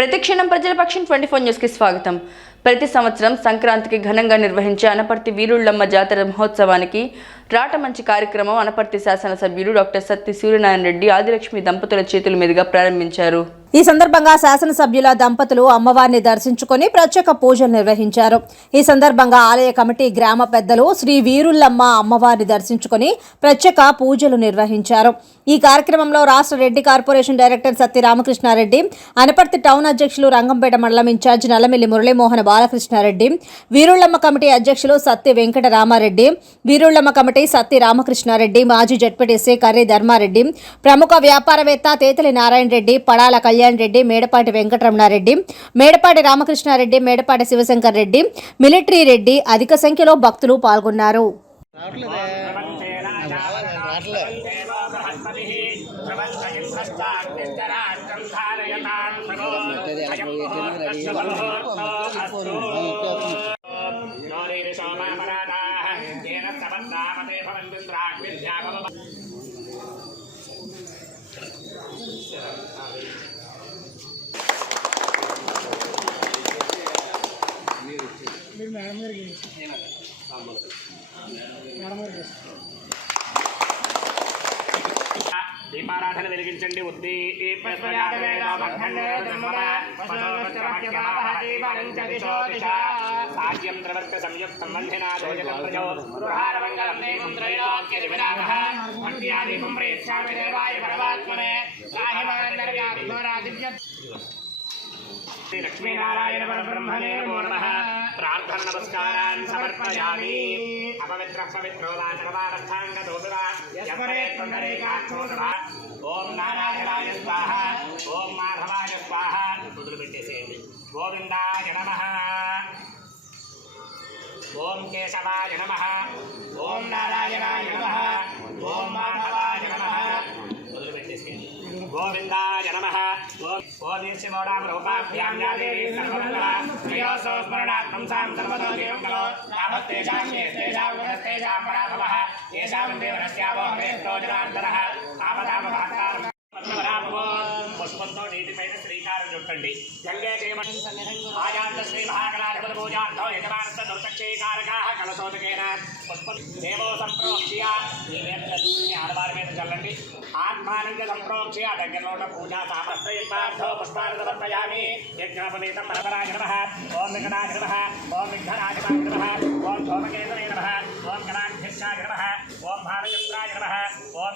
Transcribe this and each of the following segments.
ప్రతిక్షణం ప్రజల పక్షం ట్వంటీ ఫోర్ న్యూస్కి స్వాగతం. ప్రతి సంవత్సరం సంక్రాంతికి ఘనంగా నిర్వహించే అనపర్తి వీరుళ్ళమ్మ జాతర మహోత్సవానికి రాటమంచి కార్యక్రమం అనపర్తి శాసనసభ్యులు డాక్టర్ సత్తి సూర్యనారాయణ రెడ్డి ఆదిలక్ష్మి దంపతుల చేతుల మీదుగా ప్రారంభించారు. ఈ సందర్భంగా శాసనసభ్యుల దంపతులు అమ్మవారిని దర్శించుకొని ప్రత్యేక పూజలు నిర్వహించారు. ఈ సందర్భంగా ఆలయ కమిటీ గ్రామ పెద్దలు శ్రీ వీరుల్లమ్మ అమ్మవారిని దర్శించుకొని ప్రత్యేక పూజలు నిర్వహించారు. ఈ కార్యక్రమంలో రాష్ట్ర Reddy corporation director Satti Ramakrishna Reddy Anaparthi town అధ్యక్షులు రంగంపేట మండలం ఇన్ఛార్జ్ నల్లమిల్లి మురళీమోహన్ బాలకృష్ణారెడ్డి వీరుళ్ళమ్మ కమిటీ అధ్యక్షులు సత్తి వెంకట రామారెడ్డి వీరుళ్ళమ్మ కమిటీ సత్తి రామకృష్ణారెడ్డి మాజీ జడ్పీటీసీ కర్రీ ధర్మారెడ్డి ప్రముఖ వ్యాపారవేత్త తేతలి నారాయణ రెడ్డి పడాల కళ్యాణ్ రెడ్డి మేడపాటి వెంకటరమణారెడ్డి మేడపాటి రామకృష్ణారెడ్డి మేడపాటి శివశంకర్ రెడ్డి మిలిటరీ రెడ్డి అధిక సంఖ్యలో భక్తులు పాల్గొన్నారు. దీపారాధన వెలిగించండి. ఉద్ది సాధ్యం ద్రవర్త సంయుక్తం బంధినా దోజగంత్రజో గృహారమంగళం దేవం త్రైలోక్యదివిరామః భక్త్యాదీపం ప్రేక్షామి దేవాయ పరమాత్మనే శ్రీ లక్ష్మీనారాయణ పరబ్రహ్మణే నమో నమః ప్రార్థన నమస్కారాన్ సమర్పయామి అపవిత్ర పవిత్రో వా సర్వావస్థాంగతో వివా యస్మరే పుండరీకాక్షో నమః ఓం నారాయణాయ స్వాహ ఓం మాధవాయ స్వాహ మొదలు పెట్టేసేయండి గోవిందాయ నమః ఓం కేశవాయ నమః ఓం నారాయణాయ నమః ఓం మాధవాయ నమః మొదలు పెట్టేసేయండి गोविन्दाय नमः ओदेशिमोडां रूपाभ्यां या देवी सर्वदा प्रियोऽसौ स्मरणात्मं सां सर्वतो देवं करो तावत् तेषां येस्तेषां गुणस्तेषां पराभवः येषां देवरस्यावो हरेस्तो जनार्दनः आपदापभास्कारः श्रीकारंडी गंगे जयमन आजात श्री महाकलाधिपत पूजार्थो यजमान दुर्दक्षे कारका కలశోదకేన పుష్పం దేవో సంప్రోక్ష్య ఈ మీద ఆడవారి మీద చల్లండి ఆత్మానంద సంప్రోక్ష్య దగ్గరలో ఉన్న పూజా సామర్థ్యర్థో పుష్పాన్ని సమర్పయామి యజ్ఞోపవీతం పరపరాజ నమః ఓం వికటాజ నమః ఓం విఘ్నరాజాయ నమః ఓం సోమకేతనే నమః ఓం కళాధ్యక్షాయ నమః ఓం భారచంద్రాయ నమః ఓం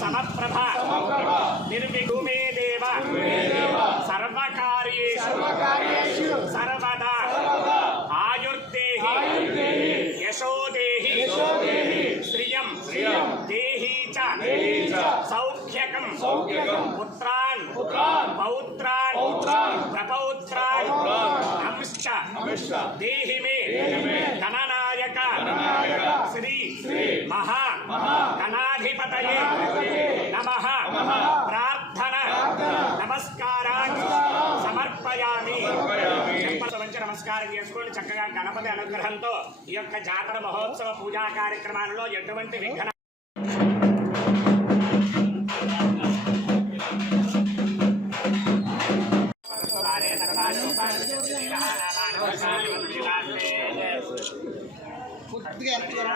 సమప్రభ నిర్విఘుమే దేవ సర్వకార్యేషు సర్వదా ఆయుర్దేహి యశోదేహి శ్రియం దేహి చ సౌఖ్యకం పుత్రాన్ పౌత్రాన్ ప్రపౌత్రాన్ అంశ్చ దేహి మే గణనాయక శ్రీ మహా గణాధిపతయే నమ. ప్రార్థన. నమస్కారాన్ని సమర్పయామి. నమస్కారం చేసుకోండి. చక్కగా గణపతి అనుగ్రహంతో ఈ యొక్క జాతర మహోత్సవ పూజా కార్యక్రమాలలో ఎటువంటి విఘ్న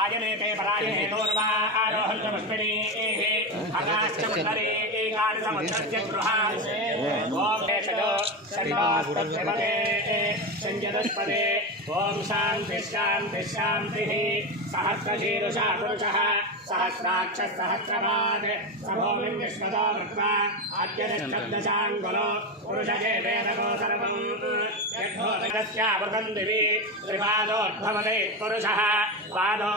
आयनेते परायणे दूर्वा आरोहन्तमुष्मिणीः हराश्चमुत्तरे एकादशमुत्रस्य गृहासे ॐ देशजो शरीरास्तभवते संयदस्पदे ఓం శాంతి శాంతి శాంతి. సహస్రశీరుషా పురుష. సహస్రాక్ష సహస్రపాత్ సభోమి విశ్వతో వృత్వా అత్యశబ్దశాంగులో పురుషజే వేదగో సర్వం యద్భూతస్యావృతం దివి. త్రిపాదోద్భవదే పురుష. పాదో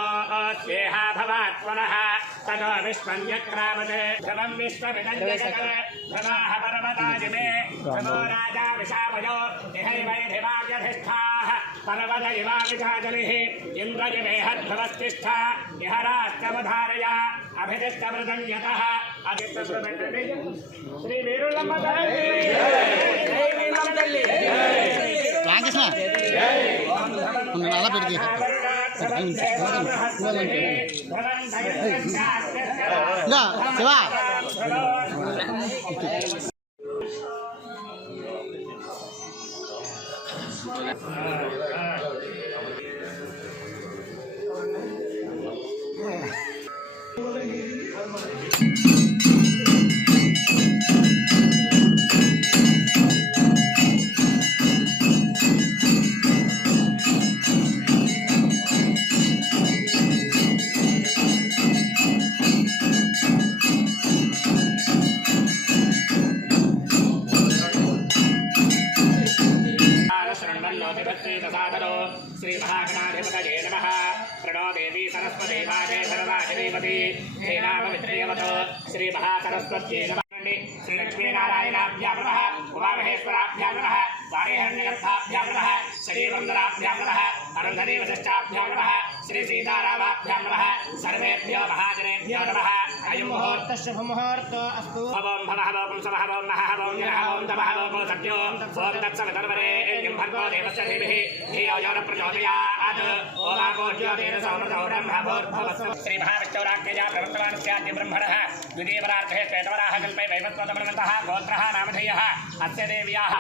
స్నేహ ततो विश्वं यक्रामते ध्रुवं विश्वमिदं जगत् ध्रुवाः पर्वताजिमे ध्रुवो राजा विशामयो इहैवैधिवाव्यधिष्ठाः पर्वत इवाविचाजलिः इन्द्रजिमेहध्रुवस्तिष्ठा इह राष्ट्रमधारय अभिदिष्टमृतं यतः శ్రీ వీరులమ్మ తల్లి జై వీరులమ్మ తల్లి రామకృష్ణ కొన్ని అలా 那是吧श्रीमहासरस्वत्यै नमः श्रीलक्ष्मीनारायणाभ्यां नमः उमामहेश्वराभ्यां नमः वाणीहरण्यर्थाभ्यां नमः श्रीवन्दनाभ्यां नमः अरुन्धदेवशिष्टाभ्यां नमः श्रीसीतारामाभ्यां नमः सर्वेभ्यो महाजनेभ्यो नमः। अयं मुहूर्तः शुभमुहूर्तो अस्तु। भवं भवः भवं समः भवं नः भवं जनः भवं तमः भवं सत्यो ॐ तत्सवितर्वरे भर्गो देवस्य धीमहि धियो यो न प्रचोदयात्। ओमापो ज्योतिः सौमृतौ ब्रह्म भूर्भुवस्सु श्रीमहाविष्णुराज्ञया प्रवर्तमानः स्याद्य ब्रह्मणः द्वितीयपरार्थे श्वेतवराः कल्पे वैवत्वतमनन्तः गोत्रः नामधेयः अस्य देव्याः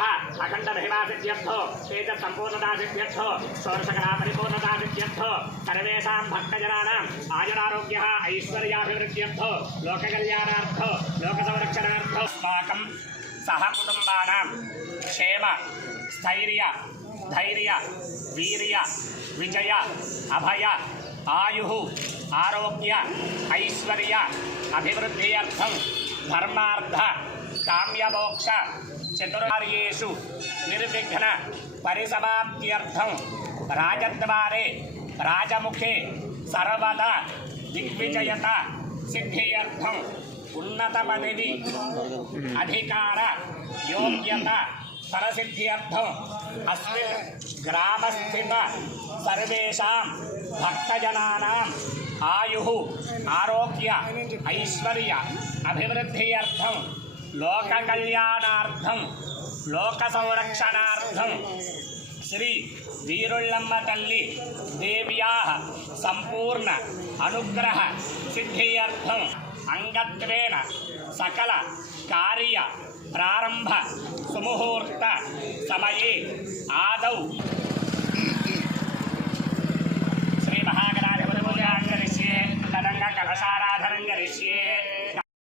अखण्डमहिमा सिद्ध्यर्थो तेजः सम्पूर्णता सिद्ध्यर्थो षोडशकला परिपूर्णता सिद्ध्यर्थो सर्वेषां भक्तजनानाम् आयुरारोग्यः ऐश्वर्याभिवृद्ध्यर्थो लोककल्याणार्थो लोकसंरक्षणार्थो अस्माकं सहकुटुम्बानां क्षेम स्थैर्य धैर्य वीर्य विजय अभय आयुः आरोग्य ऐश्वर्य अभिवृद्ध्यर्थं धर्मार्थ काम्यमोक्ष चतुर्कार्येषु निर्विघ्न परिसमाप्त्यर्थं राजद्वारे राजमुखे सर्वदा दिग्विजयता सिद्ध्यर्थम् उन्नतपदवी अधिकार योग्यता फलसिद्ध्यर्थम् अस्मिन् ग्रामस्थित सर्वेषां भक्तजनानाम् आयुः आरोग्य ऐश्वर्य अभिवृद्ध्यर्थं लोककल्याणार्थं लोकसंरक्षणार्थं శ్రీ వీరుళ్ళమ్మ తల్లి దేవ్యాः సంపూర్ణ అనుగ్రహ సిద్ధ్యర్థం అంగత్వేన సకల కార్య ప్రారంభ సుముహూర్త సమయే ఆదౌ. శ్రీ మహాగణాధిపతి కళసారాధనం గరిష్యే